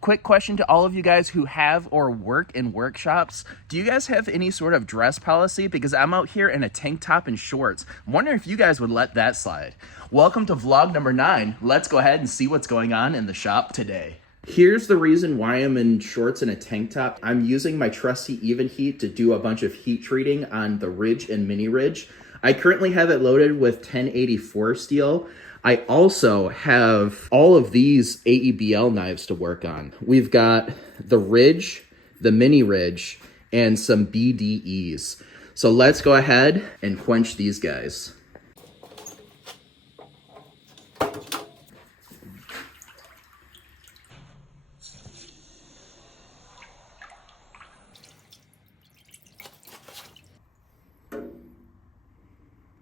Quick question to all of you guys who have or work in workshops. Do you guys have any sort of dress policy? Because I'm out here in a tank top and shorts. I'm wondering if you guys would let that slide. Welcome to vlog number 9. Let's go ahead and see what's going on in the shop today. Here's the reason why I'm in shorts and a tank top. I'm using my trusty Even Heat to do a bunch of heat treating on the ridge and mini ridge. I currently have it loaded with 1084 steel. I also have all of these AEBL knives to work on. We've got the ridge, the mini ridge, and some BDEs. So let's go ahead and quench these guys.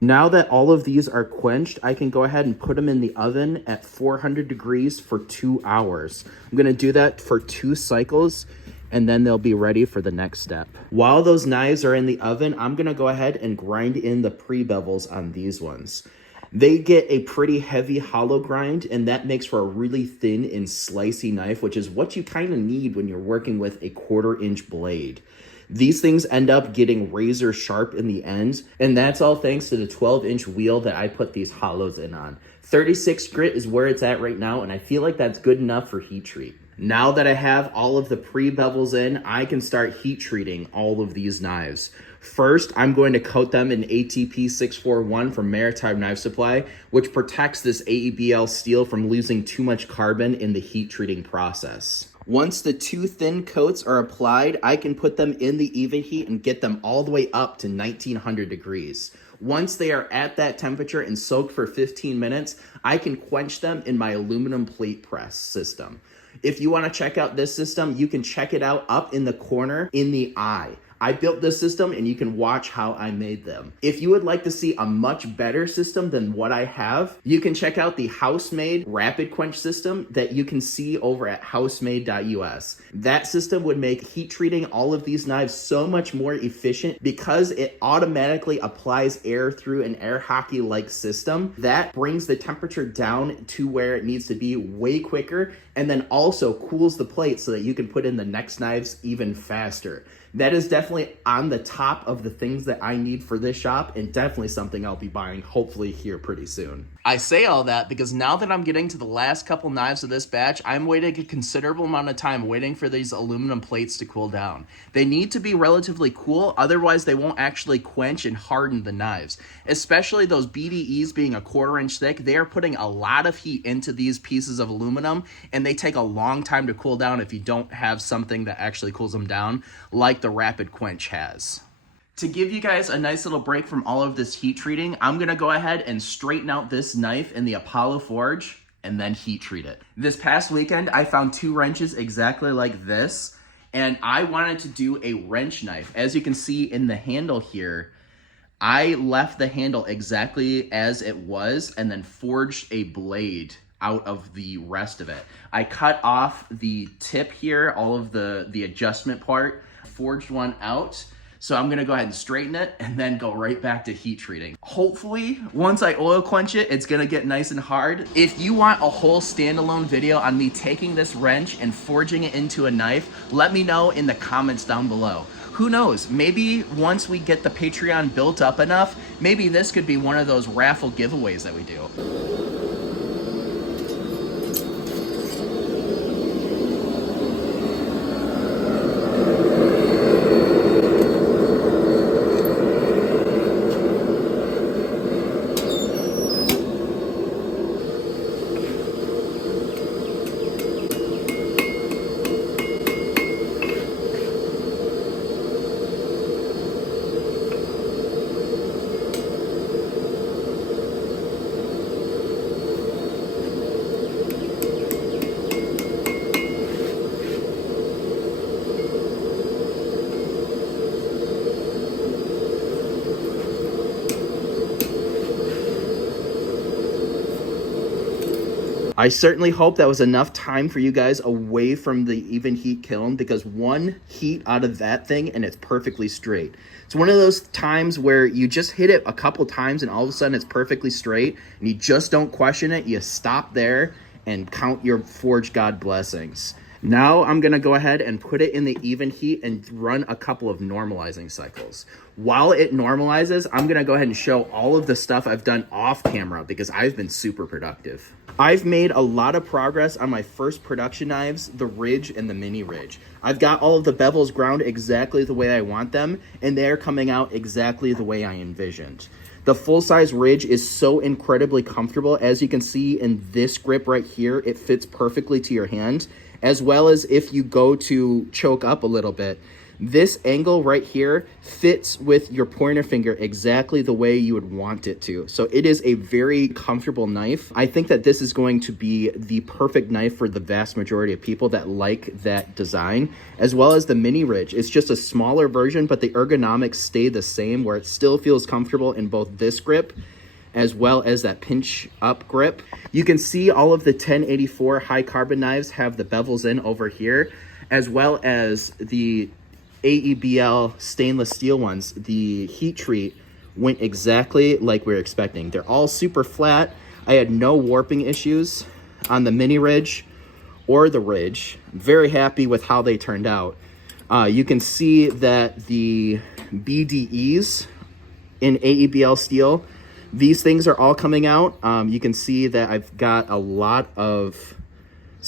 Now that all of these are quenched, I can go ahead and put them in the oven at 400 degrees for 2 hours. I'm gonna do that for 2 cycles, and then they'll be ready for the next step. While those knives are in the oven, I'm gonna go ahead and grind in the pre-bevels on these ones. They get a pretty heavy hollow grind, and that makes for a really thin and slicey knife, which is what you kind of need when you're working with a 1/4-inch blade. These things end up getting razor sharp in the ends, and that's all thanks to the 12-inch wheel that I put these hollows in on. 36 grit is where it's at right now, and I feel like that's good enough for heat treat. Now that I have all of the pre-bevels in, I can start heat treating all of these knives. First, I'm going to coat them in ATP 641 from Maritime Knife Supply, which protects this AEBL steel from losing too much carbon in the heat treating process. Once the 2 thin coats are applied, I can put them in the Even Heat and get them all the way up to 1900 degrees. Once they are at that temperature and soaked for 15 minutes, I can quench them in my aluminum plate press system. If you want to check out this system, you can check it out up in the corner in the eye. I built this system and you can watch how I made them. If you would like to see a much better system than what I have, you can check out the house-made rapid quench system that you can see over at housemade.us. That system would make heat treating all of these knives so much more efficient because it automatically applies air through an air hockey-like system. That brings the temperature down to where it needs to be way quicker, and then also cools the plate so that you can put in the next knives even faster. That is definitely on the top of the things that I need for this shop, and definitely something I'll be buying hopefully here pretty soon. I say all that because now that I'm getting to the last couple knives of this batch, I'm waiting a considerable amount of time waiting for these aluminum plates to cool down. They need to be relatively cool, otherwise they won't actually quench and harden the knives. Especially those BDEs being a 1/4-inch thick, they are putting a lot of heat into these pieces of aluminum, and they take a long time to cool down if you don't have something that actually cools them down, like the Rapid Quench has. To give you guys a nice little break from all of this heat treating, I'm gonna go ahead and straighten out this knife in the Apollo Forge and then heat treat it. This past weekend, I found 2 wrenches exactly like this, and I wanted to do a wrench knife. As you can see in the handle here, I left the handle exactly as it was and then forged a blade out of the rest of it. I cut off the tip here, all of the adjustment part, forged one out. So I'm gonna go ahead and straighten it and then go right back to heat treating. Hopefully, once I oil quench it, it's gonna get nice and hard. If you want a whole standalone video on me taking this wrench and forging it into a knife, let me know in the comments down below. Who knows, maybe once we get the Patreon built up enough, maybe this could be one of those raffle giveaways that we do. I certainly hope that was enough time for you guys away from the Even Heat kiln, because one heat out of that thing and it's perfectly straight. It's one of those times where you just hit it a couple times and all of a sudden it's perfectly straight and you just don't question it. You stop there and count your Forge God blessings. Now I'm gonna go ahead and put it in the even heat and run a couple of normalizing cycles. While it normalizes, I'm gonna go ahead and show all of the stuff I've done off camera because I've been super productive. I've made a lot of progress on my first production knives, the Ridge and the Mini Ridge. I've got all of the bevels ground exactly the way I want them, and they're coming out exactly the way I envisioned. The full-size Ridge is so incredibly comfortable. As you can see in this grip right here, it fits perfectly to your hand, as well as if you go to choke up a little bit. This angle right here fits with your pointer finger exactly the way you would want it to. So it is a very comfortable knife. I think that this is going to be the perfect knife for the vast majority of people that like that design, as well as the Mini Ridge. It's just a smaller version, but the ergonomics stay the same, where it still feels comfortable in both this grip as well as that pinch up grip. You can see all of the 1084 high carbon knives have the bevels in over here, as well as the AEBL stainless steel ones. The heat treat went exactly like we were expecting. They're all super flat. I had no warping issues on the Mini Ridge or the Ridge. I'm very happy with how they turned out. You can see that the BDEs in AEBL steel, these things are all coming out. You can see that I've got a lot of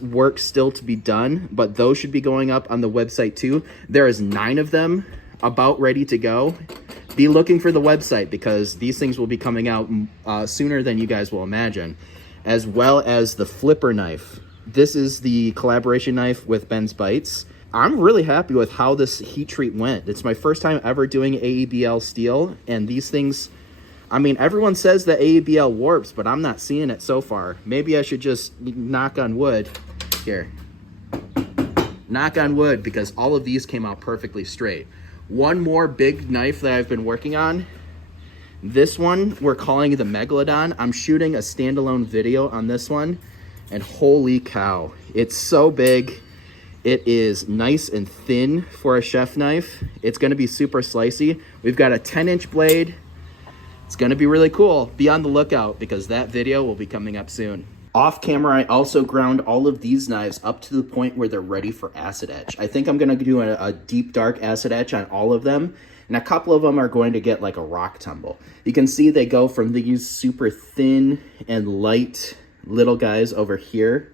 work still to be done, but those should be going up on the website too. There is 9 of them about ready to go. Be looking for the website because these things will be coming out sooner than you guys will imagine, as well as the flipper knife. This is the collaboration knife with Ben's Bites. I'm really happy with how this heat treat went. It's my first time ever doing AEBL steel, and these things, I mean, everyone says that AEBL warps, but I'm not seeing it so far. Maybe I should just knock on wood here. Knock on wood, because all of these came out perfectly straight. One more big knife that I've been working on. This one we're calling the Megalodon. I'm shooting a standalone video on this one, and holy cow, it's so big. It is nice and thin for a chef knife. It's gonna be super slicey. We've got a 10-inch blade. It's gonna be really cool. Be on the lookout because that video will be coming up soon. Off camera, I also ground all of these knives up to the point where they're ready for acid etch. I think I'm gonna do a deep dark acid etch on all of them, and a couple of them are going to get like a rock tumble. You can see they go from these super thin and light little guys over here.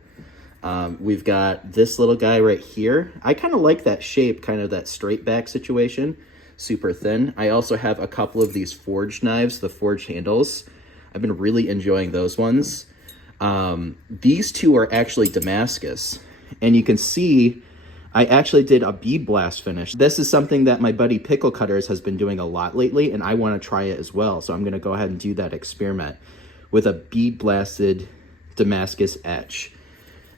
We've got this little guy right here. I kind of like that shape, kind of that straight back situation. Super thin. I also have a couple of these forged knives, the forged handles. I've been really enjoying those ones. These two are actually Damascus, and you can see I actually did a bead blast finish. This is something that my buddy Pickle Cutters has been doing a lot lately, and I want to try it as well. So I'm going to go ahead and do that experiment with a bead blasted Damascus etch.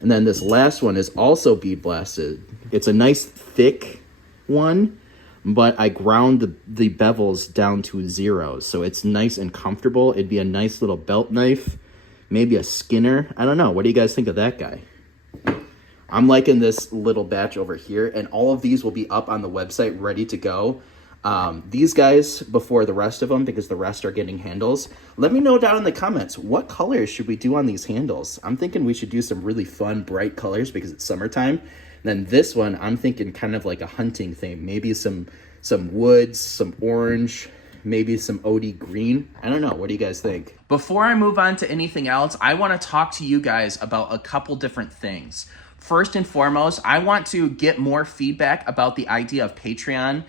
And then this last one is also bead blasted. It's a nice thick one, but I ground the bevels down to 0. So it's nice and comfortable. It'd be a nice little belt knife, maybe a Skinner. I don't know. What do you guys think of that guy? I'm liking this little batch over here, and all of these will be up on the website ready to go. These guys before the rest of them, because the rest are getting handles. Let me know down in the comments, what colors should we do on these handles? I'm thinking we should do some really fun, bright colors because it's summertime. And then this one, I'm thinking kind of like a hunting theme. Maybe some woods, some orange, maybe some OD green. I don't know. What do you guys think? Before I move on to anything else, I want to talk to you guys about a couple different things. First and foremost, I want to get more feedback about the idea of Patreon.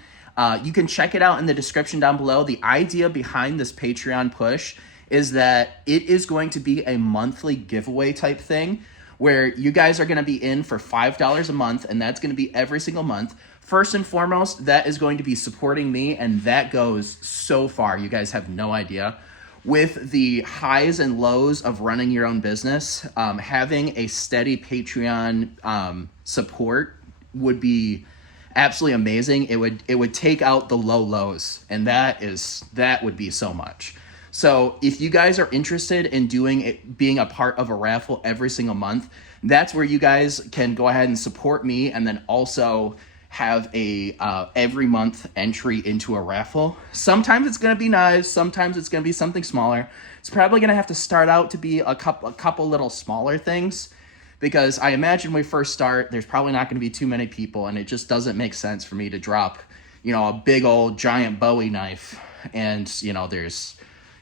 You can check it out in the description down below. The idea behind this Patreon push is that it is going to be a monthly giveaway type thing where you guys are going to be in for $5 a month, and that's going to be every single month. First and foremost, that is going to be supporting me, and that goes so far. You guys have no idea. With the highs and lows of running your own business, having a steady Patreon support would be absolutely amazing. It would take out the low lows, and that would be so much. So if you guys are interested in being a part of a raffle every single month, that's where you guys can go ahead and support me, and then also have a every month entry into a raffle. Sometimes it's going to be knives, sometimes it's going to be something smaller. It's probably going to have to start out to be a couple little smaller things, because I imagine when we first start, there's probably not going to be too many people, and it just doesn't make sense for me to drop, a big old giant Bowie knife, and there's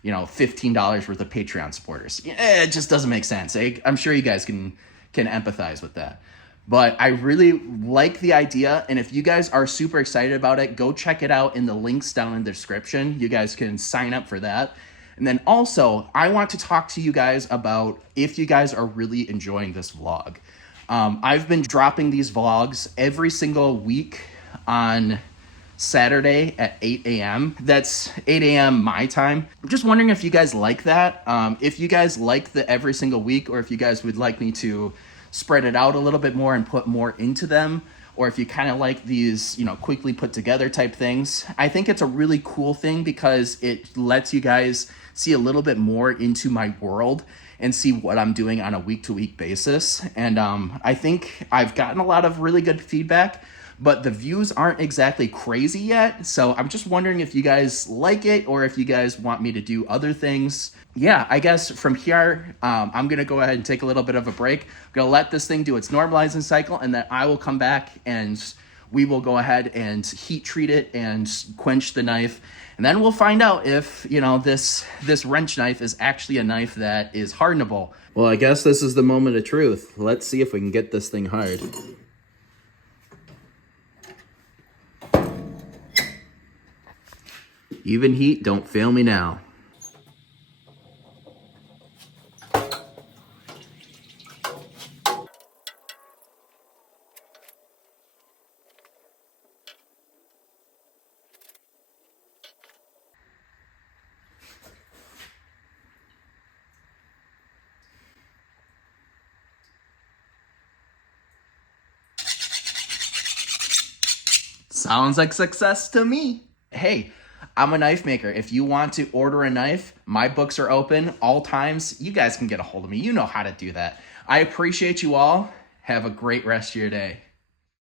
$15 worth of Patreon supporters. It just doesn't make sense. I'm sure you guys can empathize with that. But I really like the idea, and if you guys are super excited about it, go check it out in the links down in the description. You guys can sign up for that. And then also, I want to talk to you guys about if you guys are really enjoying this vlog. I've been dropping these vlogs every single week on Saturday at 8 a.m. That's 8 a.m. my time. I'm just wondering if you guys like that. If you guys like the every single week, or if you guys would like me to spread it out a little bit more and put more into them, or if you kind of like these, quickly put together type things. I think it's a really cool thing because it lets you guys see a little bit more into my world and see what I'm doing on a week-to-week basis. And I think I've gotten a lot of really good feedback, but the views aren't exactly crazy yet. So I'm just wondering if you guys like it, or if you guys want me to do other things. Yeah, I guess from here, I'm going to go ahead and take a little bit of a break. I'm going to let this thing do its normalizing cycle, and then I will come back and we will go ahead and heat treat it and quench the knife. And then we'll find out if, this wrench knife is actually a knife that is hardenable. Well, I guess this is the moment of truth. Let's see if we can get this thing hard. Even heat, don't fail me now. Sounds like success to me. Hey, I'm a knife maker. If you want to order a knife, my books are open all times. You guys can get a hold of me. You know how to do that. I appreciate you all. Have a great rest of your day.